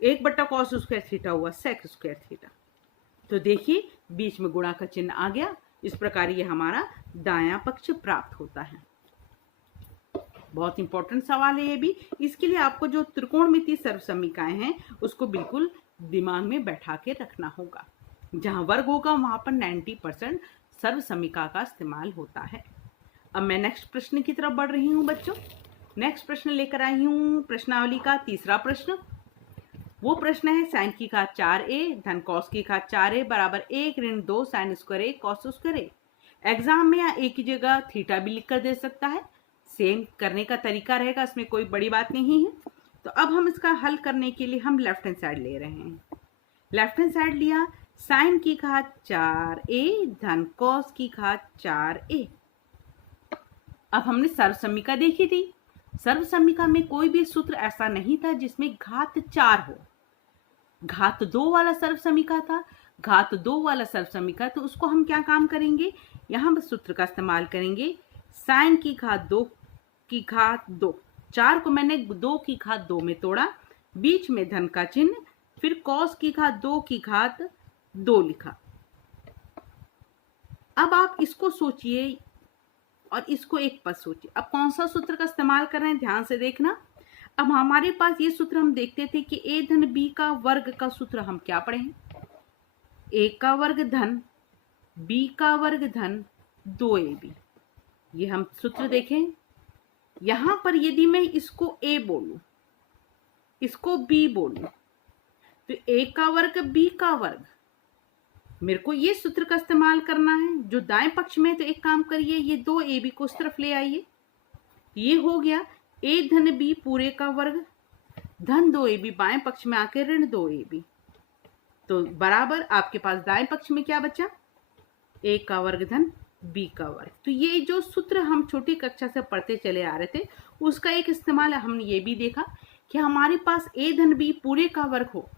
1 कॉस स्क्वायर थीटा हुआ सेक स्क्वायर थीटा। तो देखिए बीच में गुणा का चिन्ह आ गया। इस प्रकार ये हमारा दायां पक्ष प्राप्त होता है। बहुत इंपॉर्टेंट सवाल है ये भी। इसके लिए आपको जो त्रिकोणमितीय सर्वसमीकाएं हैं उसको बिल्कुल दिमाग में बैठा के रखना होगा। जहां वर्ग होगा वहां पर 90% सर्वसमीका का इस्तेमाल होता है। अब मैं नेक्स्ट प्रश्न की तरफ बढ़ रही हूँ बच्चों। नेक्स्ट प्रश्न लेकर आई हूँ प्रश्नावली का तीसरा प्रश्न। वो प्रश्न है साइन की घात 4a धन कॉस की घात 4a बराबर 1 ऋण 2 sine square a cos square a। Exam में या एक ही जगह थीटा भी लिख कर दे सकता है, सेम करने का तरीका रहेगा, इसमें कोई बड़ी बात नहीं है। तो अब हम इसका हल करने के लिए हम लेफ्ट हैंड साइड ले रहे हैं। लेफ्ट हैंड साइड लिया, साइन की घात 4a धन कॉस की घात 4a। अब हमने सर्वसमीका देखी थी। सर्वसमीका में कोई भी सूत्र ऐसा नहीं था जिसमें घात 4 हो। घात 2 वाला सर्वसमीका था, घात 2 वाला सर्वसमीका, तो उसको हम क्या काम करेंगे, यहाँ बस सूत्र का इस्तेमाल करेंगे। साइन की घात 2 की घात 2, 4 को मैंने 2 की घात 2 में तोड़ा, बीच में धन का चिन्ह, फिर कॉस की घात 2 की घात 2 लिखा। अब आप इसको सोचिए और इसको एक पद सोचिए। अब कौन सा सूत्र का इस्तेमाल कर रहे हैं, ध्यान से देखना। अब हमारे पास ये सूत्र हम देखते थे कि a धन b का वर्ग का सूत्र हम क्या पढ़े हैं, a का वर्ग धन b का वर्ग धन 2ab। ये हम सूत्र देखें। यहां पर यदि मैं इसको a बोलूं, इसको b बोलूं, तो a का वर्ग b का वर्ग मेरे को ये सूत्र का इस्तेमाल करना है जो दाएं पक्ष में। तो एक काम करिए, ये 2ab को उस तरफ ले आइए। ये हो गया a धन b पूरे का वर्ग धन 2ab, बाएं पक्ष में आके ऋण 2ab। तो बराबर आपके पास दाएं पक्ष में क्या बचा, a का वर्ग धन b का वर्ग। तो ये जो सूत्र हम छोटी कक्षा से पढ़ते चले आ रहे थे उसका एक इस्तेमाल हमने ये भी देखा कि हमारे पास a धन b पूरे का वर्ग हो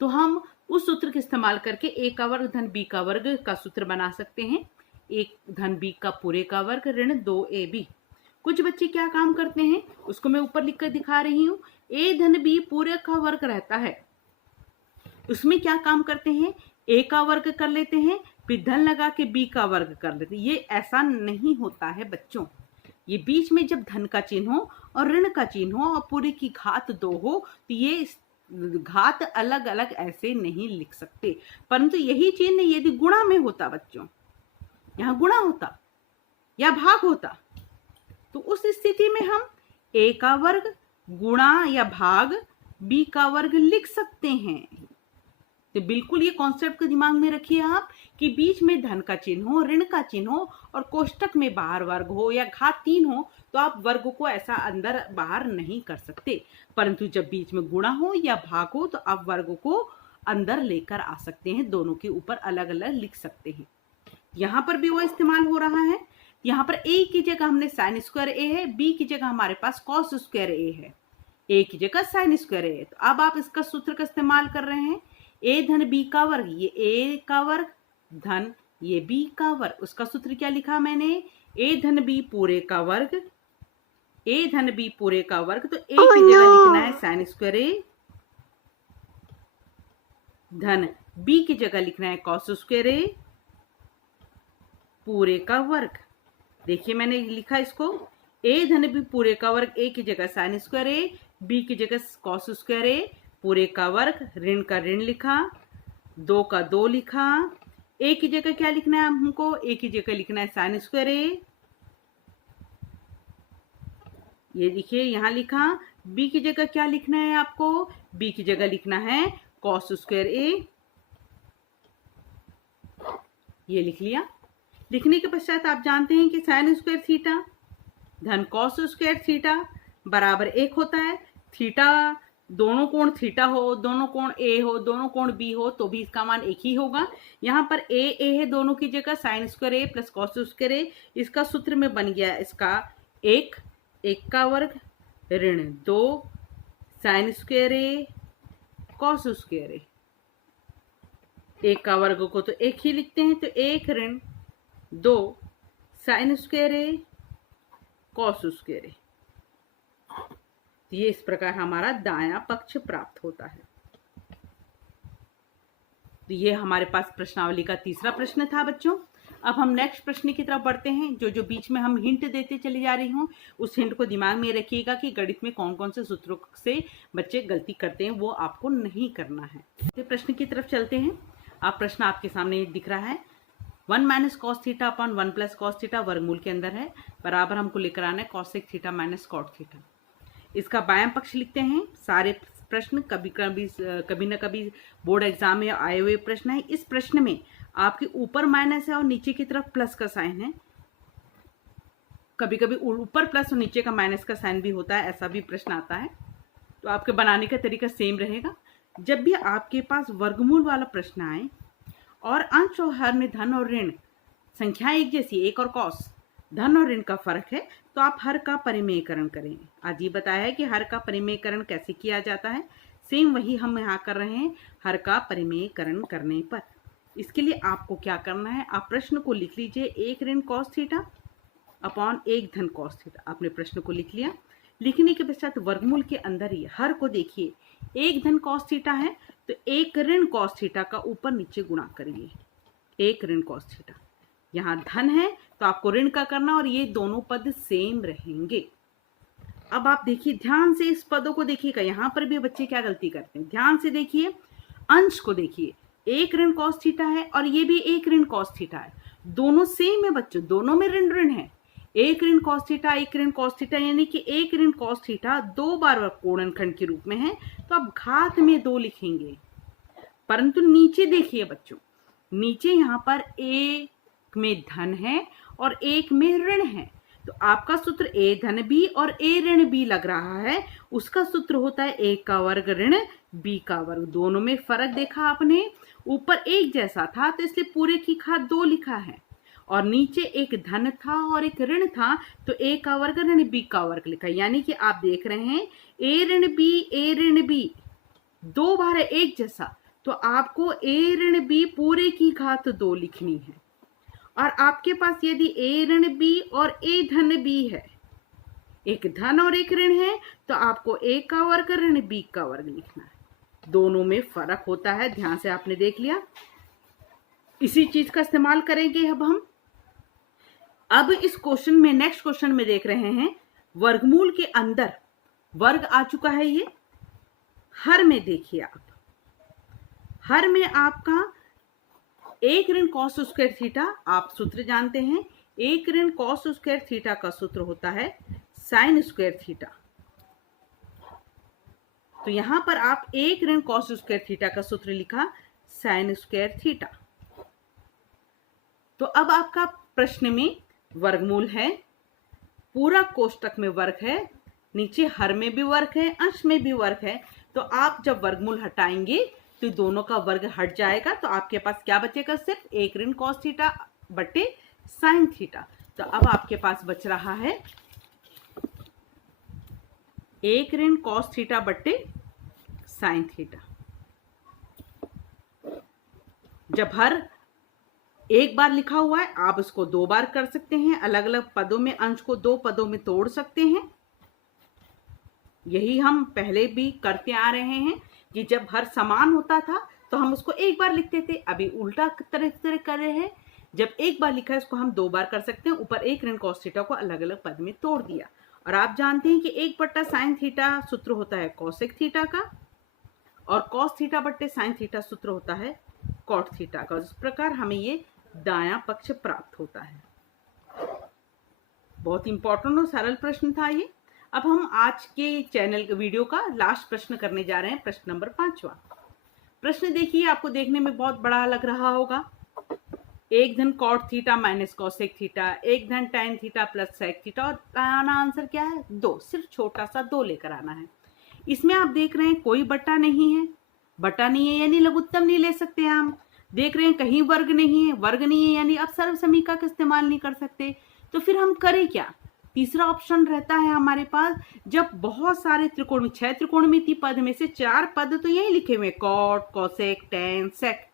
तो हम उस सूत्र के इस्तेमाल करके a का वर्ग धन b का वर्ग का सूत्र बना सकते हैं। a धन b का पूरे का वर्ग ऋण 2ab। कुछ बच्चे क्या काम करते हैं उसको मैं ऊपर लिख कर दिखा रही हूँ। a धन b पूरे का वर्ग रहता है, उसमें क्या काम करते हैं, a का वर्ग कर लेते हैं, फिर धन लगा के b का वर्ग कर लेते हैं। ये ऐसा नहीं होता है बच्चों। ये बीच में जब धन का चिन्ह हो और ऋण का चिन्ह हो और पूरे की घात 2 हो तो ये घात अलग अलग ऐसे नहीं लिख सकते। परंतु यही चिन्ह यदि गुणा में होता बच्चों, यहाँ गुणा होता या भाग होता, तो उस स्थिति में हम a का वर्ग गुणा या भाग b का वर्ग लिख सकते हैं। तो बिल्कुल ये कॉन्सेप्ट को दिमाग में रखिए आप कि बीच में धन का चिन्ह हो, ऋण का चिन्ह हो और कोष्टक में बाहर वर्ग हो या घात 3 हो तो आप वर्ग को ऐसा अंदर बाहर नहीं कर सकते। परंतु जब बीच में गुणा हो या भाग हो तो आप वर्ग को अंदर लेकर आ सकते हैं, दोनों के ऊपर अलग अलग लिख सकते हैं। यहाँ पर भी वो इस्तेमाल हो रहा है। यहाँ पर a की जगह हमने साइन स्क्वायर a है, b की जगह हमारे पास कॉस स्क्वायर a है, a की जगह साइन स्क्वायर a है। तो अब आप इसका सूत्र का इस्तेमाल कर रहे हैं, a धन b का वर्ग, ये a का वर्ग धन ये b का वर्ग। उसका सूत्र क्या लिखा मैंने, a धन b पूरे का वर्ग, a धन b पूरे का वर्ग। तो a की जगह लिखना है साइन स्क्वायर a धन b की जगह लिखना है कॉस स्क्वायर a पूरे का वर्ग। देखिए मैंने लिखा इसको, a धन b पूरे का वर्ग, a की जगह साइन स्क्वायर a, b की जगह कॉस स्क्वायर a पूरे का वर्ग, ऋण का ऋण लिखा, 2 का 2 लिखा। a की जगह क्या लिखना है हमको, a की जगह लिखना है साइन स्क्वायर a, ये देखिए यहाँ लिखा। b की जगह क्या लिखना है आपको, b की जगह लिखना है कॉस स्क्वायर a, ये लिख लिया। लिखने के पश्चात आप जानते हैं कि साइन स्क्वायर थीटा धन कॉस स्क्वायर थीटा बराबर 1 होता है। थीटा दोनों कोण थीटा हो, दोनों कोण ए हो, दोनों कोण बी हो तो भी इसका मान एक ही होगा। यहाँ पर ए है दोनों की जगह, साइन स्क्वायर ए प्लस कॉस स्क्वायर ए। इसका सूत्र में बन गया इसका 1 का वर्ग ऋण 2 साइन स्क्वायर ए कॉस स्क्वायर ए। 1 का वर्ग को तो 1 ही लिखते हैं, तो 1 ऋण 2 साइन स्क्वायर ए कॉस स्क्वायर ए। ये इस प्रकार हमारा दायां पक्ष प्राप्त होता है। तो ये हमारे पास प्रश्नावली का तीसरा प्रश्न था बच्चों। अब हम नेक्स्ट प्रश्न की तरफ बढ़ते हैं। जो बीच में हम हिंट देते चली जा रही हूँ उस हिंट को दिमाग में रखिएगा कि गणित में कौन कौन से सूत्रों से बच्चे गलती करते हैं, वो आपको नहीं करना है। तो प्रश्न की तरफ चलते हैं। आप प्रश्न आपके सामने दिख रहा है, 1 minus cos theta upon 1 plus cos theta वर्गमूल के अंदर है, बराबर हमको लेकर आना है cosec theta minus cot theta. इसका बायां पक्ष लिखते हैं। सारे प्रश्न कभी न कभी बोर्ड एग्जाम में आए हुए प्रश्न है। इस प्रश्न में आपके ऊपर माइनस है और नीचे की तरफ प्लस का साइन है। कभी कभी ऊपर प्लस और नीचे का माइनस का साइन भी होता है, ऐसा भी प्रश्न आता है। तो आपके बनाने का तरीका सेम रहेगा। जब भी आपके पास वर्गमूल वाला प्रश्न आए और अंश और हर में धन और ऋण संख्याएं एक जैसी, एक और कॉस, धन और ऋण का फर्क है, तो आप हर का परिमेयकरण करें। आज ये बताया है कि हर का परिमेयकरण कैसे किया जाता है। सेम वही हम यहाँ कर रहे हैं हर का परिमेयकरण करने पर। इसके लिए आपको क्या करना है, आप प्रश्न को लिख लीजिए 1 ऋण कॉस थीटा अपॉन 1 धन कॉस थीटा। आपने प्रश्न को लिख लिया। लिखने के पश्चात वर्गमूल के अंदर ही हर को देखिए, 1 धन कॉस थीटा है तो 1 ऋण कॉस थीटा का ऊपर नीचे गुणा करिए, 1 ऋण कॉस थीटा। यहाँ धन है तो आपको ऋण का करना और ये दोनों पद सेम रहेंगे। अब आप देखिए ध्यान से इस पदों को देखिएगा। यहाँ पर भी बच्चे क्या गलती करते हैं, ध्यान से देखिए, अंश को देखिए, 1 ऋण कॉस थीटा है और ये भी 1 ऋण कॉस थीटा है, दोनों सेम है बच्चों, दोनों में ऋण ऋण है। 1 ऋण कॉस थीटा 1 ऋण कॉस थीटा, यानी कि 1 ऋण कॉस थीटा 2 बार कोणनखंड के रूप में है, तो आप घात में 2 लिखेंगे। परंतु नीचे देखिए बच्चों, नीचे यहाँ पर एक में धन है और एक में ऋण है, तो आपका सूत्र a धन b और a ऋण b लग रहा है। उसका सूत्र होता है a का वर्ग ऋण b का वर्ग। दोनों में फर्क देखा आपने, ऊपर एक जैसा था तो इसलिए पूरे की घात 2 लिखा है, और नीचे एक धन था और एक ऋण था तो a का वर्ग ऋण b का वर्ग लिखा। यानी कि आप देख रहे हैं a ऋण b 2 बार है एक जैसा, तो आपको a ऋण b पूरे की घात 2 लिखनी है। और आपके पास यदि a ऋण b और a धन b है, एक धन और एक ऋण है, तो आपको a का वर्ग ऋण b का वर्ग लिखना है। दोनों में फर्क होता है, ध्यान से आपने देख लिया। इसी चीज का इस्तेमाल करेंगे अब हम। अब इस क्वेश्चन में, नेक्स्ट क्वेश्चन में देख रहे हैं वर्गमूल के अंदर वर्ग आ चुका है। ये हर में देखिए आप, हर में आपका एक ऋण कॉस स्क्वायर थीटा, आप सूत्र जानते हैं, एक ऋण कॉस स्क्वायर थीटा का सूत्र होता है साइन स्क्वायर थीटा। तो यहां पर आप एक ऋण कॉस स्क्वायर थीटा का सूत्र लिखा साइन स्क्वायर थीटा। तो अब आपका प्रश्न में वर्गमूल है, पूरा कोष्टक में वर्ग है, नीचे हर में भी वर्ग है, अंश में भी वर्ग है। तो आप जब वर्गमूल हटाएंगे तो दोनों का वर्ग हट जाएगा, तो आपके पास क्या बचेगा, सिर्फ एक ऋण कॉस थीटा बटे साइन थीटा। तो अब आपके पास बच रहा है एक ऋण कॉस थीटा बटे साइन थीटा। जब हर एक बार लिखा हुआ है, आप इसको 2 बार कर सकते हैं, अलग अलग पदों में अंश को 2 पदों में तोड़ सकते हैं। यही हम पहले भी करते आ रहे हैं कि जब हर समान होता था तो हम उसको एक बार लिखते थे। अभी उल्टा तरह कर रहे हैं, जब एक बार लिखा है उसको हम 2 बार कर सकते हैं। ऊपर एक ऋण कॉस थीटा को अलग अलग पद में तोड़ दिया। और आप जानते हैं कि 1 बट्टा साइन थीटा सूत्र होता है कॉसेक थीटा का, और कॉस थीटा बट्टे साइन थीटा सूत्र होता है कॉट थीटा का। इस प्रकार हमें ये दायां पक्ष प्राप्त होता है। बहुत इंपॉर्टेंट और सरल प्रश्न था ये। अब हम आज के चैनल वीडियो का लास्ट प्रश्न करने जा रहे हैं, प्रश्न नंबर 5वां। प्रश्न देखिए, आपको देखने में बहुत बड़ा लग रहा होगा। एक धन cot theta minus cosec theta, एक धन tan theta plus sec theta, और आंसर क्या है 2। सिर्फ छोटा सा 2 लेकर आना है। इसमें आप देख रहे हैं कोई बटा नहीं है, बटा नहीं है यानी लघुत्तम नहीं ले सकते हम। देख रहे हैं कहीं वर्ग नहीं है, वर्ग नहीं है यानी आप सर्वसमीका का इस्तेमाल नहीं कर सकते। तो फिर हम करें क्या? तीसरा ऑप्शन रहता है हमारे पास, जब बहुत सारे त्रिकोण, 6 त्रिकोणमितीय पद में से 4 पद तो यही लिखे हुए, कॉट, कॉसेक, टैन, सेक।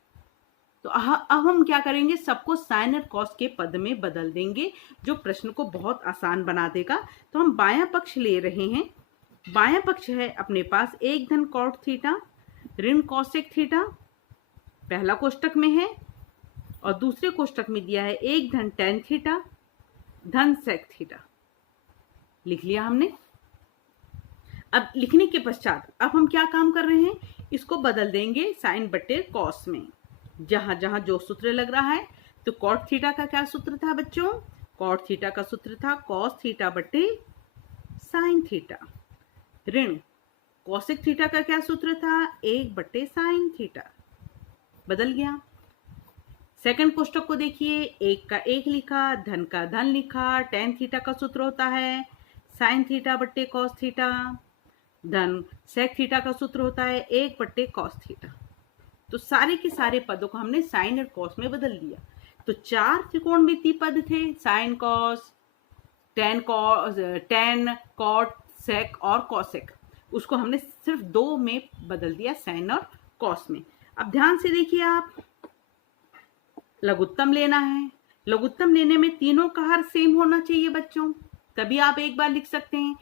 तो अब हम क्या करेंगे, सबको साइन और कॉस के पद में बदल देंगे, जो प्रश्न को बहुत आसान बना देगा। तो हम बायां पक्ष ले रहे हैं। बायां पक्ष है अपने पास एक धन कॉट थीटा ऋण कॉसेक थीटा, पहला कोष्टक में है, और दूसरे कोष्टक में दिया है एक धन टैन थीटा धन सेक थीटा। लिख लिया हमने। अब लिखने के पश्चात अब हम क्या काम कर रहे हैं, इसको बदल देंगे साइन बटे कॉस में, जहां जहां जो सूत्र लग रहा है। तो कॉट थीटा का क्या सूत्र था बच्चों, कॉट थीटा का सूत्र था कॉस थीटा बटे साइन थीटा, ऋण कॉसेक थीटा का क्या सूत्र था 1 बटे साइन थीटा। बदल गया। सेकंड कोष्टक को देखिए, 1 का 1 लिखा, धन का धन लिखा, टैन थीटा का सूत्र होता है साइन थीटा बट्टे कॉस थीटा, धन सेक थीटा का सूत्र होता है 1 बट्टे कॉस थीटा। तो सारे के सारे पदों को हमने साइन और कॉस में बदल दिया। तो 4 त्रिकोणमितीय पद थे, साइन कॉस, टैन कॉट, सेक और कॉसेक, उसको हमने सिर्फ 2 में बदल दिया, साइन और कॉस में। अब ध्यान से देखिए, आप लघुत्तम लेना है। लघुत्तम लेने में तीनों का हर सेम होना चाहिए बच्चों, तभी आप एक बार लिख सकते हैं।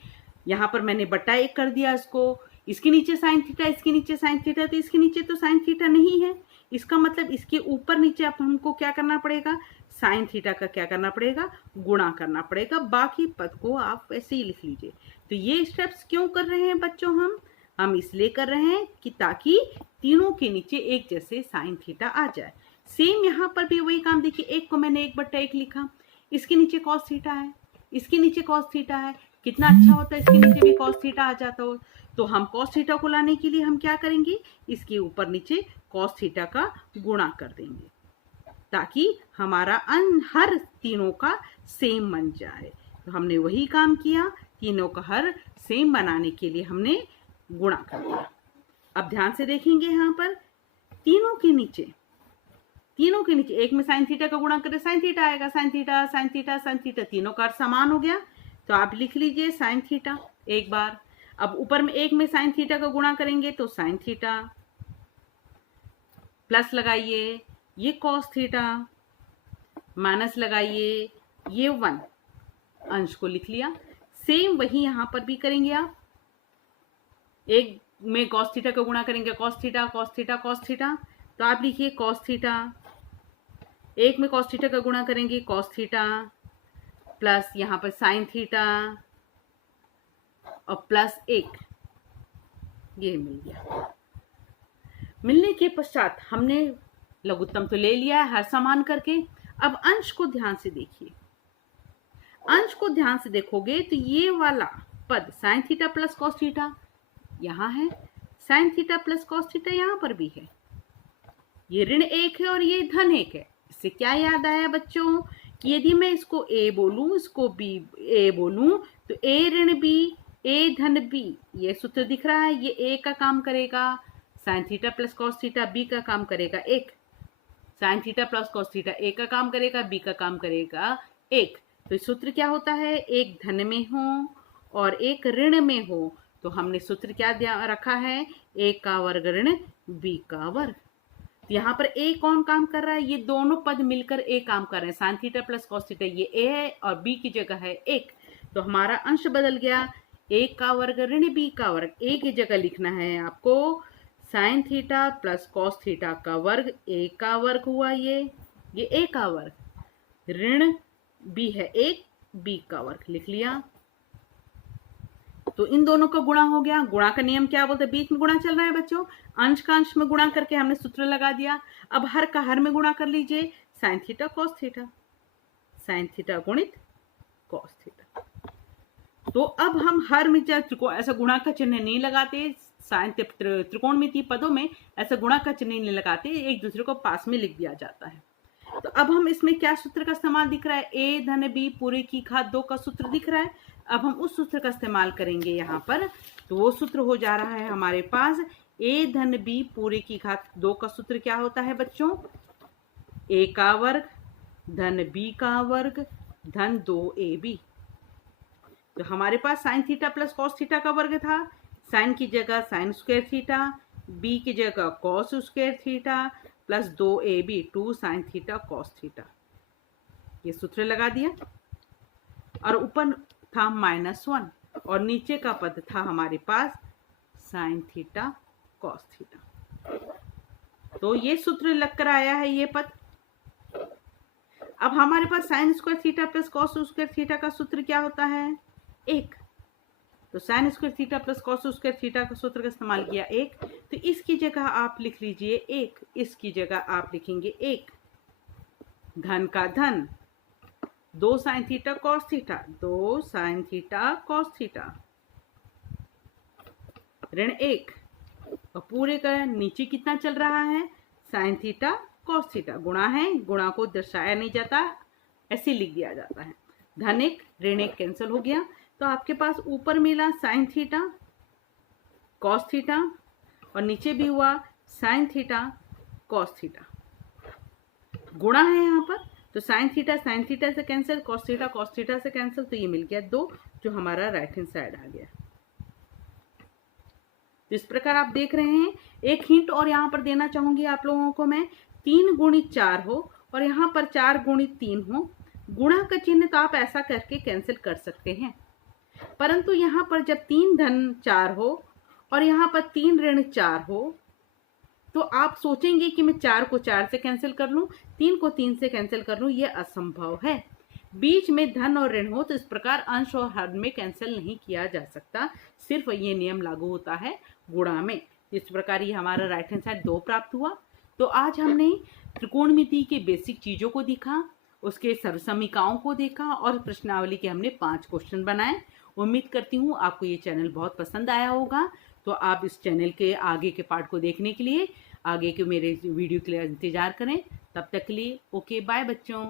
यहाँ पर मैंने बटा 1 कर दिया इसको, इसके नीचे साइन थीटा, इसके नीचे साइन थीटा, तो इसके नीचे तो साइन थीटा नहीं है, इसका मतलब इसके ऊपर नीचे अब हमको क्या करना पड़ेगा, साइन थीटा का क्या करना पड़ेगा, गुणा करना पड़ेगा। बाकी पद को आप ऐसे ही लिख लीजिए। तो ये स्टेप्स क्यों कर रहे हैं बच्चों, हम इसलिए कर रहे हैं कि ताकि तीनों के नीचे एक जैसे साइन थीटा आ जाए। सेम यहाँ पर भी वही काम, देखिए 1 को मैंने 1 बट्टा 1 लिखा, इसके नीचे कॉस थीटा है, इसके नीचे कॉस थीटा है, कितना अच्छा होता है इसके नीचे भी कॉस थीटा आ जाता हो। तो हम कॉस थीटा को लाने के लिए हम क्या करेंगे, इसके ऊपर नीचे कॉस थीटा का गुणा कर देंगे। ताकि हमारा हर तीनों का सेम बन जाए। तो हमने वही काम किया, तीनों का हर सेम बनाने के लिए हमने गुणा कर दिया। अब ध्यान से देखेंगे यहाँ पर तीनों के नीचे एक में साइन थीटा का गुणा करें साइन थीटा आएगा, sine theta sine theta sine theta, तीनों का अर्थ समान हो गया। तो आप लिख लीजिए साइन थीटा एक बार। अब ऊपर में एक में साइन थीटा का गुणा करेंगे तो साइन थीटा, प्लस लगाइए ये कॉस थीटा, माइनस लगाइए ये 1, अंश को लिख लिया। सेम वही यहां पर भी करेंगे आप। एक में कॉस थीटा का गुणा करेंगे cos theta cos theta cos theta, तो आप लिखिए कॉस थीटा। एक में कॉस थीटा का गुणा करेंगे कॉस थीटा, प्लस यहां पर साइन थीटा और प्लस 1, ये मिल गया। मिलने के पश्चात हमने लघुत्तम तो ले लिया है हर समान करके। अब अंश को ध्यान से देखिए, अंश को ध्यान से देखोगे तो ये वाला पद sign theta plus cos theta यहाँ है, sign theta plus cos theta यहाँ पर भी है। ये ऋण 1 है और ये धन 1 है। इससे क्या याद आया बच्चों कि यदि मैं इसको a बोलूं, इसको b a बोलूं, तो a ऋण b a धन b, ये सूत्र दिख रहा है, ये a का काम करेगा, sign theta plus cos theta b का काम करेगा 1, sign theta plus cos theta a का काम करेगा, b का काम करेगा 1। तो सूत्र क्या होता है, एक धन में हो और एक ऋण में हो, तो हमने सूत्र क्या रखा है, a का वर्ग ऋण b का वर्ग। यहाँ पर a कौन काम कर रहा है, ये दोनों पद मिलकर a काम कर रहे हैं, sine theta plus cos theta ये a है और b की जगह है 1, तो हमारा अंश बदल गया, a का वर्ग ऋण b का वर्ग। a की जगह लिखना है आपको sign theta plus cos theta का वर्ग, a का वर्ग हुआ ये a का वर्ग, ऋण b है 1, b का वर्ग लिख लिया। तो इन दोनों का गुणा हो गया। गुणा का नियम क्या बोलते हैं, बीच में गुणा चल रहा है बच्चों, अंश का अंश में गुणा करके हमने सूत्र लगा दिया। अब हर का हर में गुणा कर लीजिए, sign theta cos theta, sine theta गुणित कॉस थीटा। तो अब हम हर में ऐसा गुणा का चिन्ह नहीं लगाते, साइन त्रिकोणमितीय पदों में ऐसा गुणा का चिन्ह नहीं लगाते, एक दूसरे को पास में लिख दिया जाता है। तो अब हम इसमें क्या सूत्र का इस्तेमाल दिख रहा है, a धन b पूरे की घात 2 का सूत्र दिख रहा है। अब हम उस सूत्र का इस्तेमाल करेंगे यहाँ पर, तो वो सूत्र हो जा रहा है हमारे पास a धन b पूरे की घात 2 का सूत्र क्या होता है बच्चों, a का वर्ग धन b का वर्ग धन 2ab। तो हमारे पास sine theta plus cos theta का वर्ग था, साइन की जगह साइन स्क्वायर थीटा, b की जगह cos square theta plus 2ab 2 sign theta cos theta, ये सूत्र लगा दिया। और ऊपर था -1 और नीचे का पद था हमारे पास साइन थीटा कॉस थीटा, तो ये सूत्र लगकर आया है ये पद। अब हमारे पास sine square theta plus cos square theta का सूत्र क्या होता है, 1। तो sine square theta plus cos square theta का सूत्र का इस्तेमाल किया 1, तो इसकी जगह आप लिख लीजिए 1, इसकी जगह आप लिखेंगे 1, धन का धन 2 sign theta cos theta, 2 sign theta cos theta, ऋण 1 और पूरे का नीचे कितना चल रहा है, साइन थीटा कॉस थीटा, गुणा है, गुणा को दर्शाया नहीं जाता, ऐसे लिख दिया जाता है, धन 1 ऋण 1 कैंसिल हो गया। तो आपके पास ऊपर मिला साइन थीटा कॉस थीटा और नीचे भी हुआ साइन थीटा कॉस थीटा, गुणा है यहाँ पर, तो साइन थीटा से कैंसिल, कॉस थीटा से कैंसिल, तो ये मिल गया 2, जो हमारा राइट हैंड साइड आ गया। तो इस प्रकार आप देख रहे हैं। एक हिंट और यहाँ पर देना चाहूंगी आप लोगों को मैं, 3 गुणित 4 हो और यहाँ पर 4 गुणित 3 हो, गुणा का चिन्ह तो आप ऐसा करके कैंसिल कर सकते हैं, परंतु यहाँ पर जब 3 धन 4 हो और यहाँ पर 3 ऋण 4 हो, तो आप सोचेंगे कि मैं 4 को 4 से कैंसिल कर लूं, 3 को 3 से कैंसिल कर लूं, ये असंभव है। बीच में धन और ऋण हो तो इस प्रकार अंश और हर में कैंसिल नहीं किया जा सकता, सिर्फ ये नियम लागू होता है गुणा में। इस प्रकार ये हमारा राइट हैंड साइड 2 प्राप्त हुआ। तो आज हमने त्रिकोणमिति के बेसिक चीजों को देखा, उसके सर्वसमीकाओं को देखा और प्रश्नावली के हमने 5 क्वेश्चन बनाए। उम्मीद करती हूँ आपको ये चैनल बहुत पसंद आया होगा। तो आप इस चैनल के आगे के पार्ट को देखने के लिए आगे के मेरे वीडियो के लिए इंतजार करें। तब तक के लिए ओके बाय बच्चों।